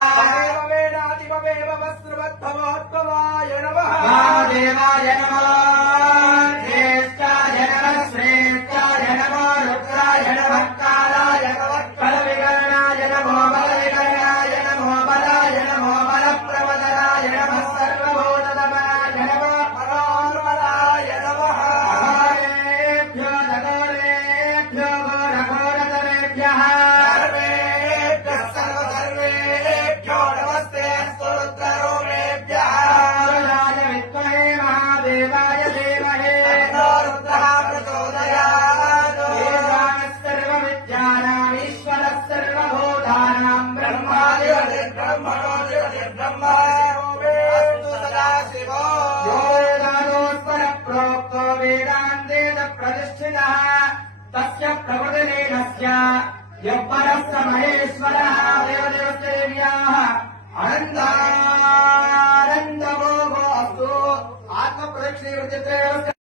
वेदादिमवेव वस्त्रवद्भवोद्भवाय नमः। वामदेवाय नमः। ज्येष्ठाय नमः। श्रेष्ठाय नमः। रुद्राय नमः। कालाय नमः। बलविकरणाय नमो बलविकरणाय नमो बलाय नमो बलप्रवदनाय नमः। सर्वभूतदमनाय नमः। मनोन्मनाय नमः। अघोरेभ्यो नगोरेभ्यो घोरघोरतरेभ्यः सर्वेभ्यः सर्वसर्वेभ्यो नमस्ते अस्तु रुद्ररूपेभ्यः। रुद्राय विद्महे महादेवाय धीमहि तन्नो रुद्रः प्रचोदयात्। ईशानः सर्वविद्यानाम् ईश्वरः सर्वभूतानां ब्रह्मादिब्रह्मणोऽधिब्रह्म अस्तु सदाशिवो। यो वेदादोस्पर प्रोक्तो वेदान्तेन प्रतिष्ठितः तस्य प्रवदनेनस्य यः परः स महेश्वरः देवदेवदेव्याः अनन्तानन्दभोगो अस्तु। आत्मप्रदक्षिणे